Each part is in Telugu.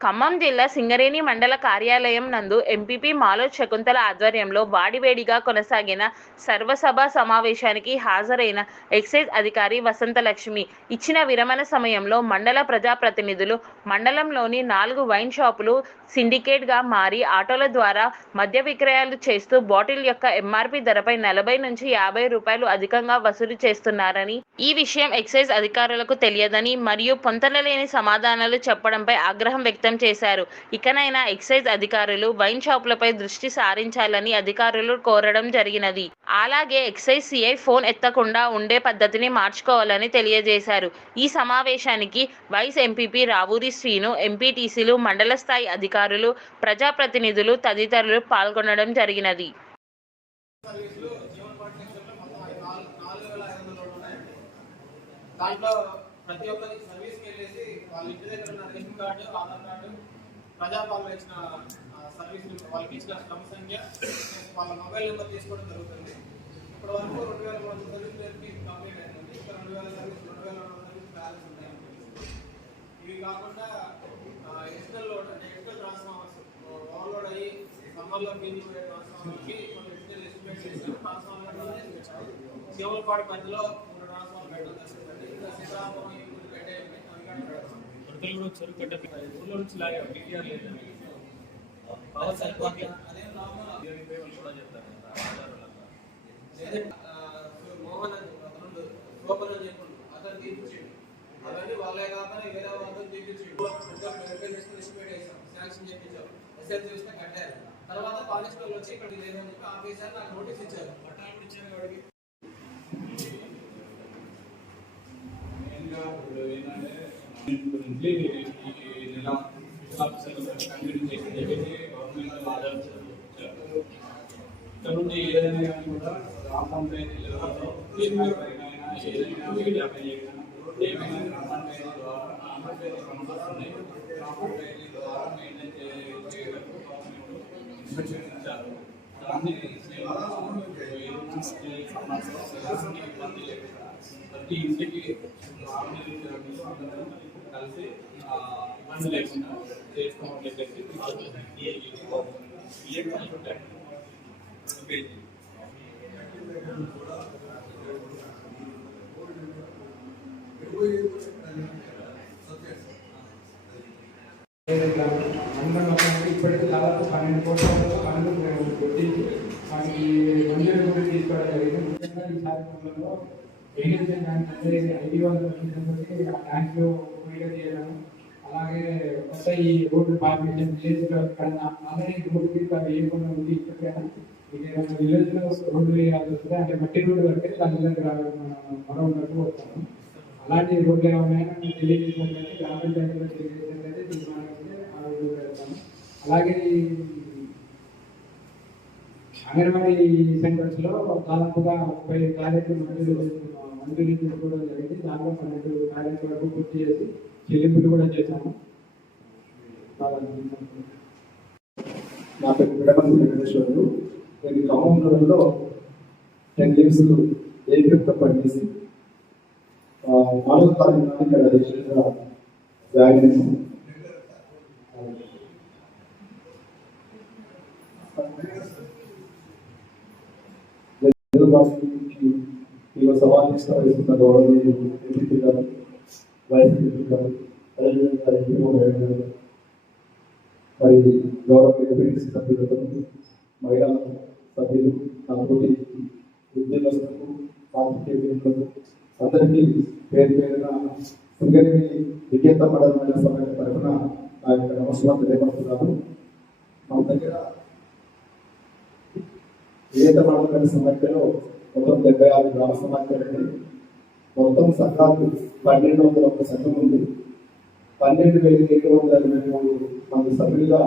ఖమ్మం జిల్లా సింగరేణి మండల కార్యాలయం నందు ఎంపీపీ మాలో శకుంతల ఆధ్వర్యంలో వాడివేడిగా కొనసాగిన సర్వసభ సమావేశానికి హాజరైన ఎక్సైజ్ అధికారి వసంతలక్ష్మి. ఇచ్చిన విరమణ సమయంలో మండల ప్రజాప్రతినిధులు మండలంలోని నాలుగు వైన్ షాపులు సిండికేట్గా మారి ఆటోల ద్వారా మద్య విక్రయాలు చేస్తూ బాటిల్ యొక్క ఎంఆర్పి ధరపై నలభై నుంచి యాభై రూపాయలు అధికంగా వసూలు చేస్తున్నారని ఈ విషయం ఎక్సైజ్ అధికారులకు తెలియదని మరియు పొంతనలేని సమాధానాలు చెప్పడంపై ఆగ్రహం వ్యక్తం చేశారు. ఇకనైనా ఎక్సైజ్ అధికారులు వైన్ షాపులపై దృష్టి సారించాలని అధికారులు కోరడం జరిగినది. అలాగే ఎక్సైజ్ సిఐ ఫోన్ ఎత్తకుండా ఉండే పద్ధతిని మార్చుకోవాలని తెలియజేశారు. ఈ సమావేశానికి వైస్ ఎంపీపీ రావూరి శ్రీను ఎంపీటీసీలు మండల స్థాయి అధికారులు ప్రజాప్రతినిధులు తదితరులు పాల్గొనడం జరిగినది. దాంట్లో ప్రతి ఒక్కరికి సర్వీస్కి వెళ్ళేసి వాళ్ళ ఇంటి దగ్గర ఉన్న ration card Aadhaar card Prajapalana ఇచ్చిన సర్వీస్ వాళ్ళకి ఇచ్చిన శ్రమ సంఖ్య వాళ్ళ మొబైల్ నెంబర్ తీసుకోవడం జరుగుతుంది. ఇప్పటి వరకు రెండు వేల మూడు వందల సర్వీస్ కంప్లీట్ అయిందండి ఇంకా రెండు వేల సర్వీస్ రెండు వేల రెండు వందల సర్వీస్ బ్యాలెన్స్ ఉన్నాయని ఇవి కాకుండా ఎక్స్టర్నల్ లోడ్ అంటే ఎక్స్టర్నల్ ట్రాన్స్ఫార్మర్స్. ఓవర్లోడ్ అయ్యి సమ్మర్లో బిందు ట్రాన్స్ఫార్మర్కి కొన్ని ఎక్స్టర్నల్ ఎస్టిమేట్ చేసాం ట్రాన్స్ఫార్మర్ శివలపాడు మధ్యలో మూడు ట్రాన్స్ఫార్మర్ పెట్టడం జరిగిందండి ఇంకా సీతారామపురం ఈ ఊరు పెట్టే అవి కానీ పెడతాం వరదలు కూడా వచ్చారు గడ్డ ఊళ్ళో నుంచి లాగా పవర్ ఆధారాలంతా. లేదా మోహన్ అని అతను గోపన్ అని చెప్పండి. అతను తీర్చిచ్చిండు అవన్నీ వాళ్ళే కాకుండా వేరే ఎస్టిమేట్ వేసాం శాంక్షన్ చేయించాం. ఎస్ఎల్ చూస్తే కట్టారు. తర్వాత కానిస్టేబుల్ వచ్చి ఇక్కడ లేదని చెప్పి ఆఫీసర్ నాకు నోటీస్ ఇచ్చారు. పట్టాలు కూడా ఇచ్చారు వాడికి మెయిన్గా ఇప్పుడు ఏంటంటే గురించి ఈ నెల ఆఫీసర్లు కంటిన్యూ చేసి చెప్పేసి గవర్నమెంట్ ఆర్డర్స్ ఇచ్చారు. ఇక్కడ నుండి ఏదైనా కానీ కూడా గ్రామ పంచాయతీ లెవెల్లో ఏమైనా ఏదైనా మీడియా పై చేసినా ఏమైనా గ్రామ పంచాయతీ ద్వారా గ్రామ పంచాయతీ సమస్యలు ఉన్నాయి గ్రామ పంచాయతీ ద్వారా మెయింటైన్ చేయగలకు గవర్నమెంట్ ఇన్స్ట్రక్షన్ ఇచ్చారు దాన్ని సమస్య ఇబ్బంది లేకుండా ప్రతి ఇంటికి ఆరోగ్య అందరూ కలిసి ఆ, ఇబ్బంది లేకుండా చేసుకోమని చెప్పేసి ఈ- ఈ- ఈ కనుకుంటారు అందరం మొత్తానికి ఇప్పటికీ దాదాపు పన్నెండు కోట్ల పనులు మేము గుర్తించి మనకి మంజూరు కూడా తీసుకోవడం జరిగింది ముఖ్యంగా ఈ కార్యక్రమంలో ఏజెన్సీ బ్యాంక్ అంటే ఐదు వందల వచ్చినప్పటికీ ఆ బ్యాంకులో ఫ్రీగా చేయడం అలాగే కొత్త ఈ రోడ్డు ఫార్మేషన్ విలేజ్లో ఎక్కడైనా ఆల్రెడీ రోడ్డు అది వేయకుండా ఉంది ఇప్పటికైనా మీకు ఏమైనా విలేజ్లో రోడ్డు వేయాల్సి వస్తే అంటే మట్టి రోడ్డు కడితే దాని రావడం మరో ఉన్నట్టు వస్తాను అలాంటి రోడ్లు ఏమైనా తెలియజేసినట్లయితే గ్రామ పంచాయతీలో తెలియజేసినట్లయితే తీర్మానం ఆ రోడ్లు పెడతాము అలాగే అంగన్వాడీ సెంటర్స్లో దాదాపుగా ముప్పై టాయిలెట్లు మంజూరు చేస్తున్నాం. మంజూరు చేసుకోవడం జరిగింది. దాంట్లో పన్నెండు టాయిలెట్ వరకు పూర్తి చేసి చెల్లింపులు కూడా చేశాము. చాలా నా పేరు విడమల్లి వెంకటేశ్వరుడు నేను టెన్ ఇయర్స్ ఏకృత పనిచేసి ఆ, నాలుగో తారీఖు నాడు ఇక్కడ రిజిస్టర్గా జాయిన్ ఈ సవాల్ తీసుకున్న గౌరవనీయులు ఎంపీ గారు వైస్ ఎంపీ గారు మరి గౌరవ ఎంపీటీసీ సభ్యులతో మహిళా సభ్యులు నాతోటి ఉద్యోగస్తులకు పాత్రికేయులకు అందరికీ పేరు పేరున సుగరిని విజేత మండల సమాజ తరఫున నా యొక్క నమస్కారం తెలియపడుతున్నాను మన దగ్గర విజేత మండల సమాఖ్యలో మొత్తం డెబ్బై ఆరు గ్రామ సమాఖ్యలు ఉన్నాయి మొత్తం సంఘాలు పన్నెండు వందల ఒక సంఘం ఉంది. పన్నెండు వేల ఏడు వందల ఇరవై మూడు మంది సభ్యులుగా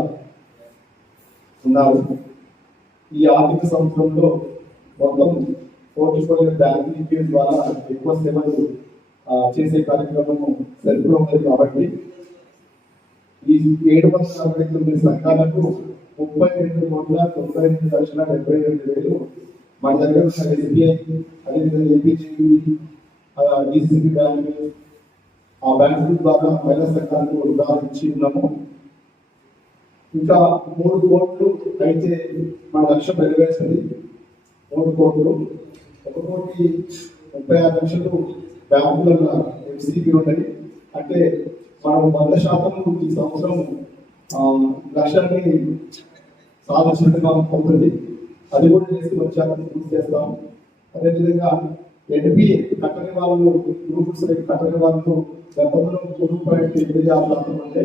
ఉన్నారు. ఈ ఆర్థిక సంవత్సరంలో మొత్తం పోర్ట్ఫోలియో బ్యాంకింగ్ ద్వారా ఎక్కువ సేవలు చేసే కార్యక్రమం సరిగ్గా ఉంది కాబట్టి ఈ ఏడు వందల అరవై తొమ్మిది సంఘాలకు ముప్పై రెండు కోట్ల తొంభై ఎనిమిది లక్షల డెబ్బై రెండు వేలు మన దగ్గర ఎస్బీఐ అదేవిధంగా ఏపీజీ డిసిసి బ్యాంక్ ఆ బ్యాంకు ద్వారా మహిళా సంఘాలకు ఉదాహరణ ఇచ్చి ఉన్నాము ఇంకా మూడు కోట్లు అయితే మన లక్ష్యం నెరవేర్చింది మూడు కోట్లు. ఒక కోటి ముప్పై ఆరు లక్షలు బ్యాంకులలో ఎఫ్సిపి ఉన్నాయి అంటే మనం వంద శాతం ఈ సంవత్సరం లక్ష్యాన్ని సాధించినట్టుగా అవుతుంది అది కూడా చేసి వచ్చామని పూర్తి చేస్తాం అదేవిధంగా ఎన్పిఏ కట్టని వాళ్ళు గ్రూప్స్ కట్టని వాళ్ళు గతంలో మూడు పాయింట్ ఎనిమిది ఆరు శాతం ఉంటే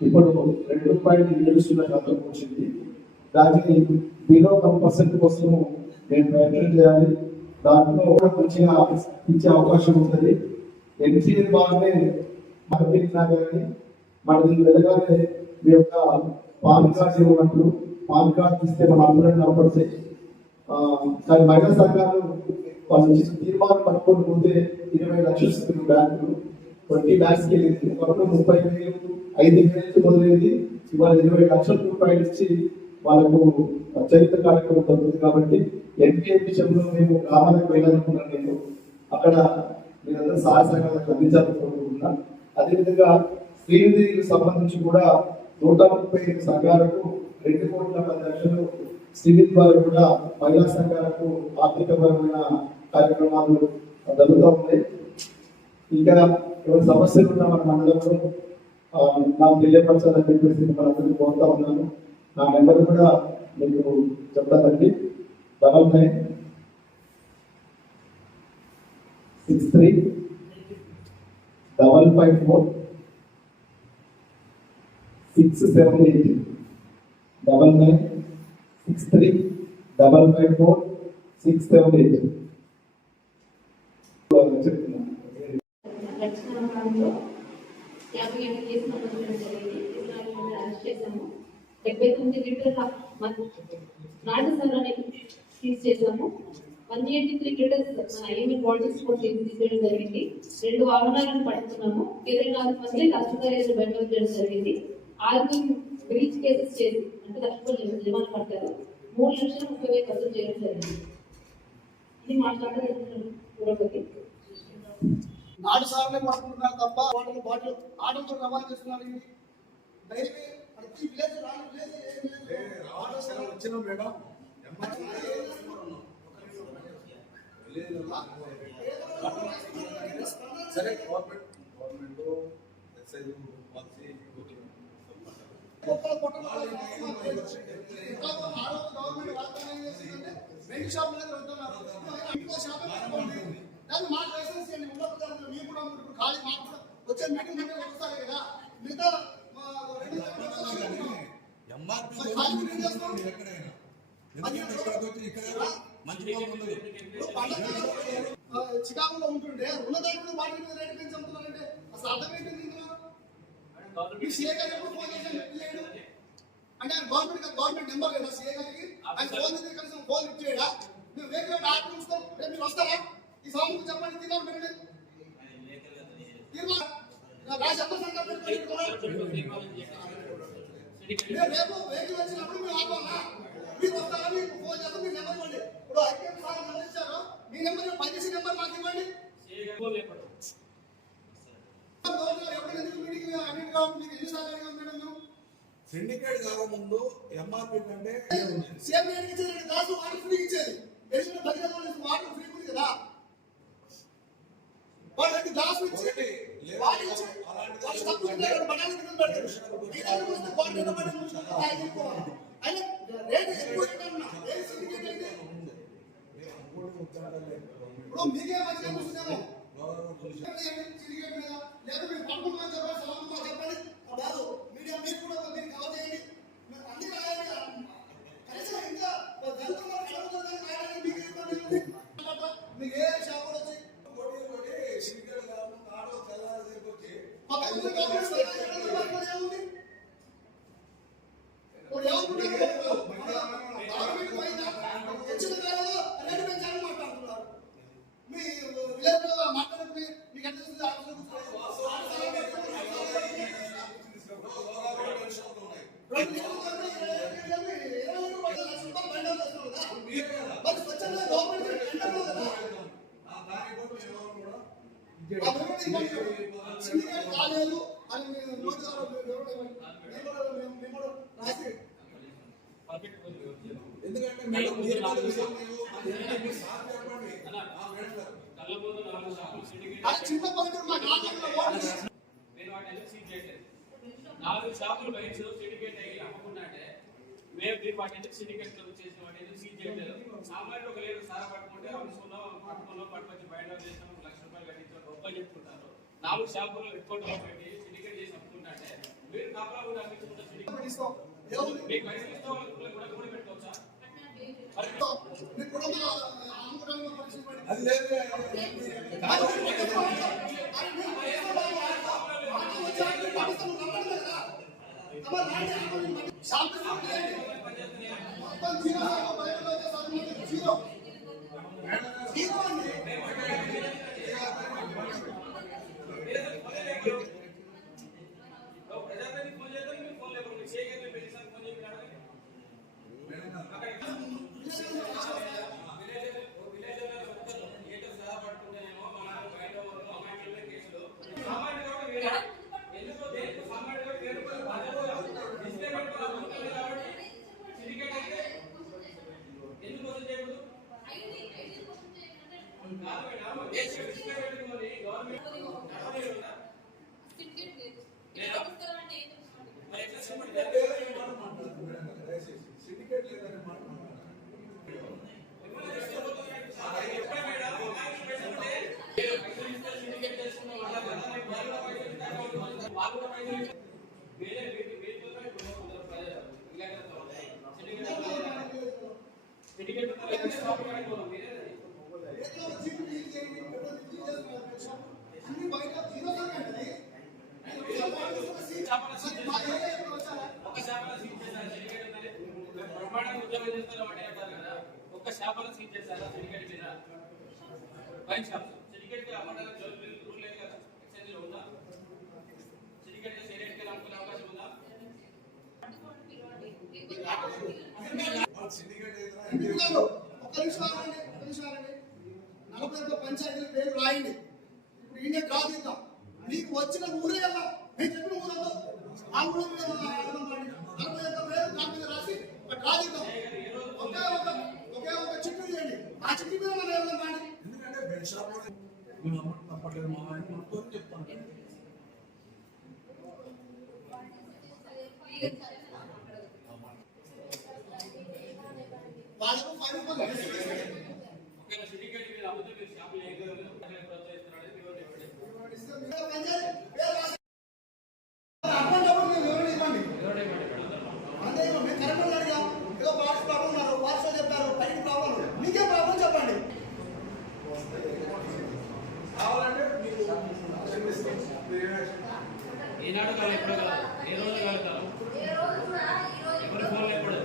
ఇప్పుడు రెండు పాయింట్ ఏడు సున్నా శాతం వచ్చింది. దాన్ని బిలో వన్ పర్సెంట్ కోసము నేను మెయింటైన్ చేయాలి. దాంట్లో కూడా మంచిగా ఇచ్చే అవకాశం ఉంటుంది. ఎన్పిఏ వాళ్ళనే మనకి కానీ మన దీనికి వెళ్ళగానే మీ యొక్క పాన్ కార్డు ఇవ్వమంటారు పాన్ కార్డ్ తీస్తే మన అందరం కనపడతాయి కానీ మహిళా సంఘాలు వాళ్ళు చేసిన తీర్మానం పట్టుకొని పోతే ఇరవై లక్షలు ఇస్తున్నారు బ్యాంకులు ట్వంటీ ల్యాక్స్ వెళ్ళింది. ఒకప్పుడు ముప్పై వేలు ఐదు వేలు మొదలైంది. ఇవాళ ఇరవై లక్షల రూపాయలు ఇచ్చి వాళ్ళకు చరిత్ర కార్యక్రమం జరుగుతుంది కాబట్టి ఎన్పిఏ విషయంలో మేము గ్రామాలకు వెళ్ళాలనుకున్నాను నేను. అక్కడ మీరందరూ సహాయ సహకారాలకు అందించాలనుకుంటున్నా అదేవిధంగా శ్రీనిధికి సంబంధించి కూడా నూట ముప్పై సంఘాలకు రెండు కోట్ల పది లక్షలు సివిల్ ద్వారా కూడా మహిళా సంఘాలకు ఆర్థికపరమైన కార్యక్రమాలు జరుగుతూ ఉన్నాయి. ఇంకా ఎవరి సమస్యలు ఉన్నా మన మండలంలో నాకు తెలియపరచాలని చెప్పేసి మనందరికీ కోరుతా ఉన్నాను. నా నెంబర్ కూడా మీకు చెప్తానండి double nine six three double five four six seven eight double nine six three double five four six seven eight. చెప్తున్నాను యాభై ఏడు నమోదు జరిగింది ఇస్లాంలో అరెస్ట్ చేశాము డెబ్బై తొమ్మిది లీటర్ల సీజ్ చేశాము వన్ ఎయిటీ త్రీ లీటర్స్ మన బాటిల్స్ కూడా జరిగింది రెండు వాహనాలను పట్టుకున్నాము ఇరవై నాలుగు మంది కష్టదారులు బయటకు జరిగింది ఆరుగురు బ్రీచ్ కేసెస్ చేసి అంటే లక్షలు జమాలు పడతారు. మూడు లక్షల ముప్పై వేలు ఖర్చు చేయడం జరిగింది. ఇది మాట్లాడారు పురోగతి నాడు సార్లే పట్టుకుంటున్నారు తప్ప వాటిని బాటిల్ ఆటోతో రవాణా చేస్తున్నారు. డైలీ ప్రతి విలేజ్ రాని విలేజ్ వచ్చిన మేడం. సరే గవర్నమెంట్ గవర్నమెంట్ ఎక్సైజ్ ఒక్కొక్క కుటుంబం ఆ రోజు గవర్నమెంట్ వాగ్దానం చేసిందంటే వెండి షాప్ మీద వెళ్తున్నారు ఇంకో షాప్ దాన్ని మాకు లైసెన్స్ ఇవ్వండి మీరు కూడా ఇప్పుడు ఖాళీ మాకు కూడా వచ్చే మీటింగ్ అంటే వస్తారు కదా మిగతా చికాగోలో ఉంటుండే. ఉన్న దాంట్లో వాటి మీద రేటు పెంచుతున్నారంటే అసలు అర్థం ఇందులో ఈ సీఏ గారు ఎప్పుడు ఫోన్ చేసి లేడు అంటే ఆయన గవర్నమెంట్ గవర్నమెంట్ నెంబర్ లేదా సీఏ గారికి? ఆయన ఫోన్ చేసి కనీసం ఫోన్ లిఫ్ట్ చేయడా మీరు రేపు మీరు వస్తారా? ఈ సమస్య చెప్పండి తీర్మానం పెట్టండి తీర్మానం. నా రాజు ఎంత సంఘం పెట్టుకోవాలి మీరు రేపు వెహికల్ వచ్చినప్పుడు మీరు ఆపాలా మీరు వస్తారా? మీకు ఫోన్ చేస్తాం మీ నెంబర్ ఇవ్వండి. ఇప్పుడు ఐపీఎం సార్ నెంబర్ ఇచ్చారు. మీ నెంబర్ పనిచేసే నెంబర్ మాకు ఇవ్వండి. సిండికేట్ కాకముందు ఎంఆర్పి కంటే సేమ్ రేట్ ఇచ్చేది దాసు వాటర్ ఫ్రీ ఇచ్చేది పది రోజులు వాటర్ ఫ్రీ ఉంది కదా వాళ్ళకి ఇచ్చి వాటర్ ఇచ్చి పెడతారు. ఈ రేట్ ఎక్కువ? ఏ సిండికేట్ అయితే? ఇప్పుడు మీకే మంచిగా అనిపిస్తుందేమో. చెప్పండి. ఆ మీడియా మీరు కూడా దీన్ని కవర్ చేయండి. అన్ని రాయాలి కాలేదు అని మీరు నోటి ద్వారా వివరణ ఇవ్వండి. మేము కూడా మేము- మేము కూడా రాసి ఎందుకంటే మేడం మీరు చెప్పిన విషయం నేను అది మీ సార్ చెప్పండి ఆ మేడం గారు కళ్ళబోదు నాలుగు షాపులు సిండికేట్ అది చిన్న పల్లెటూరు మా నాన్నగారు ఓటు వేసి- నేను వాటిని సీజ్ చేయలేదు నాలుగు షాపులు బయట మేము దీని ఎందుకు సిండికేట్ చేసిన వాటి ఎందుకు సీజ్ చేయలేదు సామాన్యుడు ఒక లేదు సారా పట్టుకుంటే అమ్ముకున్నాం పట్టుకున్నాం పట్టుకొచ్చి బయట చేసాం ఒక లక్ష రూపాయలు కట్టించాం గొప్ప చెప్పుకుంటారు. నాలుగు షాపులు ఎక్కువ పెట్టి సిండికేట్ చేసి అమ్ముకున్నా అంటే మీరు కాపలా కూడా అమ్మించుకుంటారు సిండికేట్ ఇస్తాం. ఏముంది? మీకు పైసలు ఇస్తే వాళ్ళకి కూడా కూడా పెట్టుకోవచ్చా. అది లేదు. शांति బ్రహ్మాండంగా ఉద్యోగం చేస్తారు వాడే అంటారు కదా ఒక్క శాపల సీట్ చేశారు సిలికేట్ మీద వైన్ షాప్ సిలికేట్ అమ్మడానికి రూల్ లేదు కదా ఎక్స్చేంజ్లో ఉందా సిలికేట్ సిగరెట్కి అమ్ముకునే అవకాశం ఉందా వాళ్ళు సిండికేట్ ఏదైనా ఎంపీ గారు ఒక్క నిమిషం ఆగండి ఒక్క నిమిషం ఆగండి నలభై ఒక్క పంచాయతీల పేరు రాయండి ఇప్పుడు ఈయన కాదు మీకు వచ్చిన ఊరే కదా నేను చెప్పిన ఆ ఊరు నలభై ఒక్క పేరు రాసి ఒక ఒకే ఒక ఒకే ఒక చిట్టు చేయండి ఆ చిట్టు మీద మనం ఎందుకంటే బెడ్ షాప్ తప్పట్లేదు మా మనతో చెప్తాను వాళ్ళకు ఫైవ్ రూపాయలు ఇస్తారు. ఒకవేళ సిలికేట్ మీద అమ్మితే మీరు షాపులు ఏ విధంగా ప్రోత్సహిస్తున్నారు అనేది వివరణ ఇవ్వండి ఇస్తే మీరు పంచాయతీ పేరు రాసి అప్పటికప్పుడు మీరు వివరణ ఇవ్వండి అంతే ఇవ్వండి. మేము కరెక్ట్ అడిగాం ఏదో పార్ట్స్ ప్రాబ్లం ఉన్నారు పార్ట్స్ చెప్పారు పైకి ప్రాబ్లం మీకే ప్రాబ్లం చెప్పండి కావాలంటే మీకు ఈనాడు కాదు ఎప్పుడు కాదు ఏ రోజు కాదు కాదు ఎవరి ఫోన్ ఎప్పుడు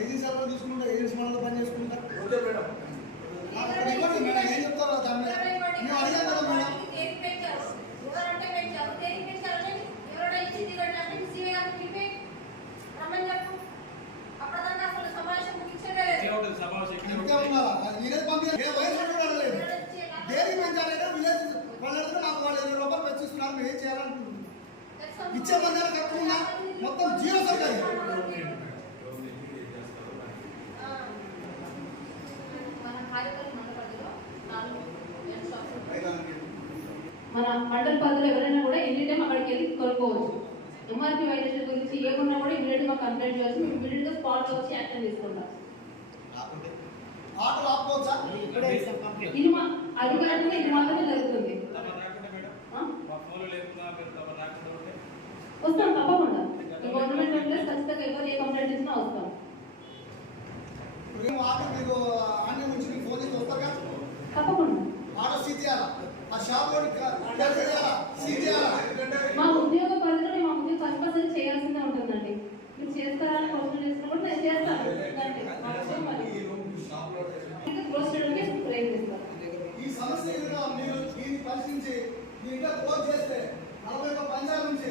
ఏజీ సర్వర్ చూసుకుంటా ఏజీ సమానంలో పని చేసుకుంటా ఓకే మేడం అప్పుడు ఇవ్వండి మేడం ఏం చెప్తారో దాని మీద మేము అడిగాం కదా మేడం ఎక్కడ ఉంటుంది సమావేశం ఎక్కడ ఇంకా ఉంటుంది? ఉన్నారా విలేజ్ పంపించారు ఏ వయసు కూడా అడగలేదు దేనికి పెంచాలైనా విలేజ్ వాళ్ళు అడిగితే మాకు వాళ్ళు ఇరవై రూపాయలు పెంచిస్తున్నారు మేము ఏం చేయాలనుకుంటున్నాం ఇచ్చే తక్కువ ఉందా? మొత్తం జీరో సర్కారు మన మండల పరిధిలో ఎవరైనా కూడా ఎనీ టైం అక్కడికి వెళ్ళి కొనుక్కోవచ్చు. ఎంఆర్పీ వైలేషన్ గురించి ఏమున్నా కూడా ఇమీడియట్గా కంప్లైంట్ చేయవచ్చు మేము ఇమీడియట్గా స్పాట్లో వచ్చి యాక్షన్ తీసుకుంటాం. ఇది మా అధికారంగా ఇది మాత్రమే జరుగుతుంది తమరు రాకుండా మేడం ఆ? మా ఫోన్లో లేకుండా మీరు తమరు రాకుండా ఉంటే వస్తాం తప్పకుండా. గవర్నమెంట్ ఎంప్లాయీస్ ఖచ్చితంగా ఎవరు ఏ కంప్లైంట్ ఇచ్చినా వస్తాం మా ఉద్యోగ పరిధిలో మా ఉద్యోగ కంపల్సరీ చేయాల్సిందే ఉంటుందండి. మీరు చేస్తారా అని క్వశ్చన్ చేసినప్పుడు నేను చేస్తాను. ప్రయత్నిస్తాను ఈ సమస్య మీరు దీన్ని పరిశీలించి మీ ఇంట్లో క్లోజ్ చేస్తే నలభై ఒక్క పంచాల నుంచి